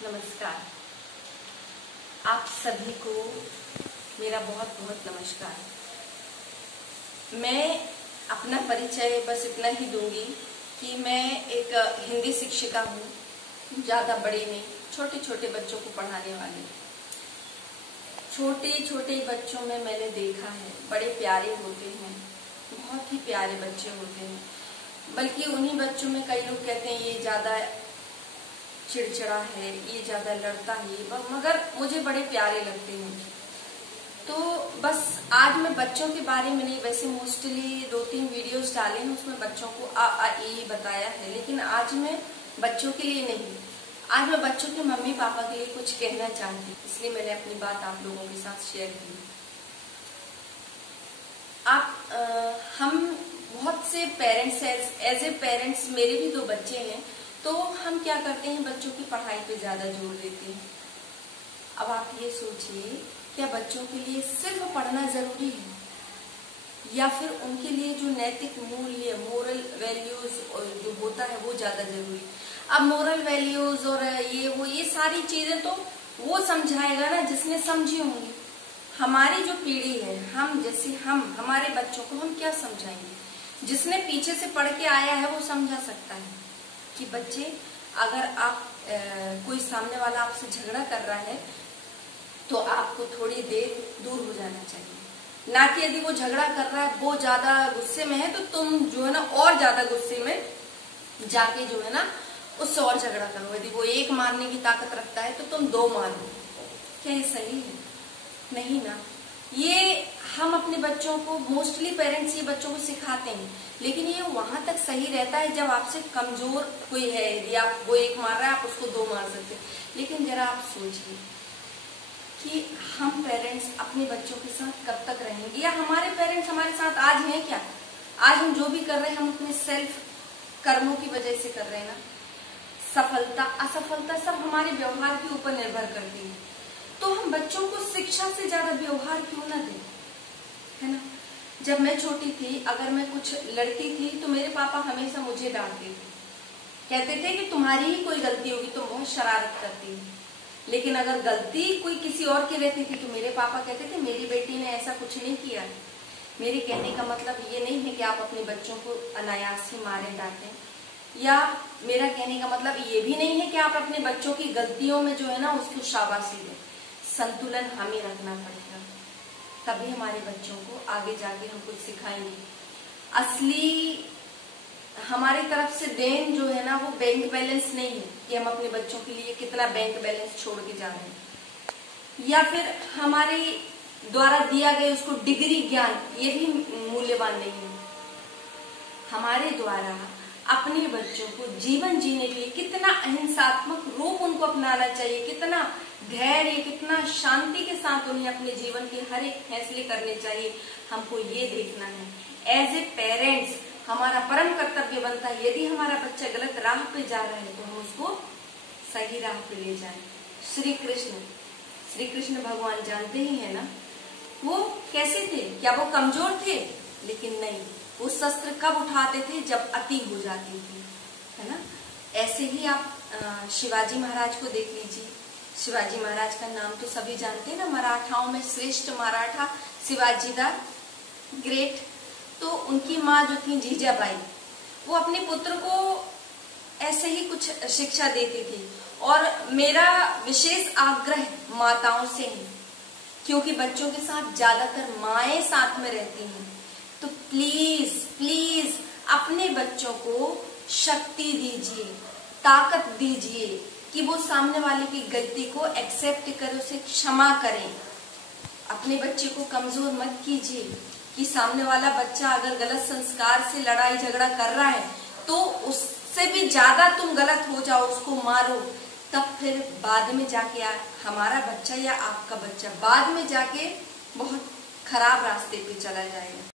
नमस्कार। आप सभी को मेरा बहुत बहुत नमस्कार। मैं अपना परिचय बस इतना ही दूंगी कि मैं एक हिंदी शिक्षिका हूँ। ज़्यादा बड़े नहीं, छोटे छोटे बच्चों को पढ़ाने वाली। छोटे छोटे बच्चों में मैंने देखा है बड़े प्यारे होते हैं, बहुत ही प्यारे बच्चे होते हैं। बल्कि उन्हीं बच्चों में कई लोग कहते हैं ये ज़्यादा चिड़चिड़ा है, ये ज्यादा लड़ता है, मगर मुझे बड़े प्यारे लगते हैं। तो बस आज मैं बच्चों के बारे में नहीं, वैसे मोस्टली 2-3 वीडियोस डाले हैं, उसमें बच्चों को आ ई बताया है, लेकिन आज मैं बच्चों के लिए नहीं, आज मैं बच्चों के मम्मी पापा के लिए कुछ कहना चाहती, इसलिए मैंने अपनी बात आप लोगों के साथ शेयर की। हम बहुत से पेरेंट्स, एज ए पेरेंट्स मेरे भी 2 बच्चे हैं, तो हम क्या करते हैं, बच्चों की पढ़ाई पे ज्यादा जोर देते हैं। अब आप ये सोचिए, क्या बच्चों के लिए सिर्फ पढ़ना जरूरी है या फिर उनके लिए जो नैतिक मूल्य, मोरल वैल्यूज जो होता है वो ज्यादा जरूरी? अब मोरल वैल्यूज और ये सारी चीजें तो वो समझाएगा ना जिसने समझी होंगी। हमारी जो पीढ़ी है, हमारे बच्चों को हम क्या समझाएंगे? जिसने पीछे से पढ़ के आया है वो समझा सकता है कि बच्चे, अगर आप कोई सामने वाला आपसे झगड़ा कर रहा है तो आपको थोड़ी देर दूर हो जाना चाहिए, ना कि यदि वो झगड़ा कर रहा है, वो ज्यादा गुस्से में है, तो तुम जो है ना और ज्यादा गुस्से में जाके जो है ना उससे और झगड़ा करो। यदि वो 1 मारने की ताकत रखता है तो तुम 2 मारो। क्या ये सही है? नहीं ना। ये हम अपने बच्चों को, मोस्टली पेरेंट्स ये बच्चों को सिखाते हैं, लेकिन ये वहां तक सही रहता है जब आपसे कमजोर कोई है, यदि आप वो 1 मार रहा है, आप उसको 2 मार सकते हैं। लेकिन जरा आप सोचिए कि हम पेरेंट्स अपने बच्चों के साथ कब तक रहेंगे, या हमारे पेरेंट्स हमारे साथ आज हैं क्या? आज हम जो भी कर रहे हैं हम अपने सेल्फ कर्मों की वजह से कर रहे हैं ना। सफलता असफलता सब हमारे व्यवहार के ऊपर निर्भर करती है। तो हम बच्चों को शिक्षा से ज्यादा व्यवहार क्यों ना दें, है ना? जब मैं छोटी थी, अगर मैं कुछ लड़ती थी तो मेरे पापा हमेशा मुझे डांटते थे, कहते थे कि तुम्हारी ही कोई गलती होगी, तुम बहुत शरारत करती हो। लेकिन अगर गलती कोई किसी और की रहती थी तो मेरे पापा कहते थे मेरी बेटी ने ऐसा कुछ नहीं किया। मेरे कहने का मतलब ये नहीं है कि आप अपने बच्चों को अनायास ही मारे डांटें, या मेरा कहने का मतलब ये भी नहीं है कि आप अपने बच्चों की गलतियों में जो है ना उसको शाबाशी दें। संतुलन हमें रखना पड़ेगा, तभी हमारे बच्चों को आगे जाके हम कुछ सिखाएंगे। असली हमारी तरफ से देन जो है ना वो बैंक बैलेंस नहीं है कि हम अपने बच्चों के लिए कितना बैंक बैलेंस छोड़ के जा रहे हैं, या फिर हमारे द्वारा दिया गया उसको डिग्री ज्ञान, ये भी मूल्यवान नहीं है। हमारे द्वारा अपने बच्चों को जीवन जीने के लिए कितना अहिंसात्मक रूप उनको अपनाना चाहिए, कितना धैर्य, कितना शांति के साथ उन्हें अपने जीवन के हर एक फैसले करने चाहिए, हमको ये देखना है। एज ए पेरेंट्स हमारा परम कर्तव्य बनता है, यदि हमारा बच्चा गलत राह पे जा रहा है तो हम उसको सही राह पे ले जाएं। श्री कृष्ण भगवान जानते ही है ना, वो कैसे थे? क्या वो कमजोर थे? लेकिन नहीं, वो शस्त्र कब उठाते थे? जब अति हो जाती थी, है ना? ऐसे ही आप शिवाजी महाराज को देख लीजिए। शिवाजी महाराज का नाम तो सभी जानते हैं ना, मराठाओं में श्रेष्ठ मराठा शिवाजी द ग्रेट। तो उनकी माँ जो थी जीजाबाई, वो अपने पुत्र को ऐसे ही कुछ शिक्षा देती थी। और मेरा विशेष आग्रह माताओं से है, क्योंकि बच्चों के साथ ज्यादातर माएं साथ में रहती हैं, तो प्लीज प्लीज अपने बच्चों को शक्ति दीजिए, ताकत दीजिए कि वो सामने वाले की गलती को एक्सेप्ट करे, उसे क्षमा करें। अपने बच्चे को कमजोर मत कीजिए कि सामने वाला बच्चा अगर गलत संस्कार से लड़ाई झगड़ा कर रहा है तो उससे भी ज्यादा तुम गलत हो जाओ, उसको मारो, तब फिर बाद में जाके हमारा बच्चा या आपका बच्चा बाद में जाके बहुत खराब रास्ते पे चला जाएगा।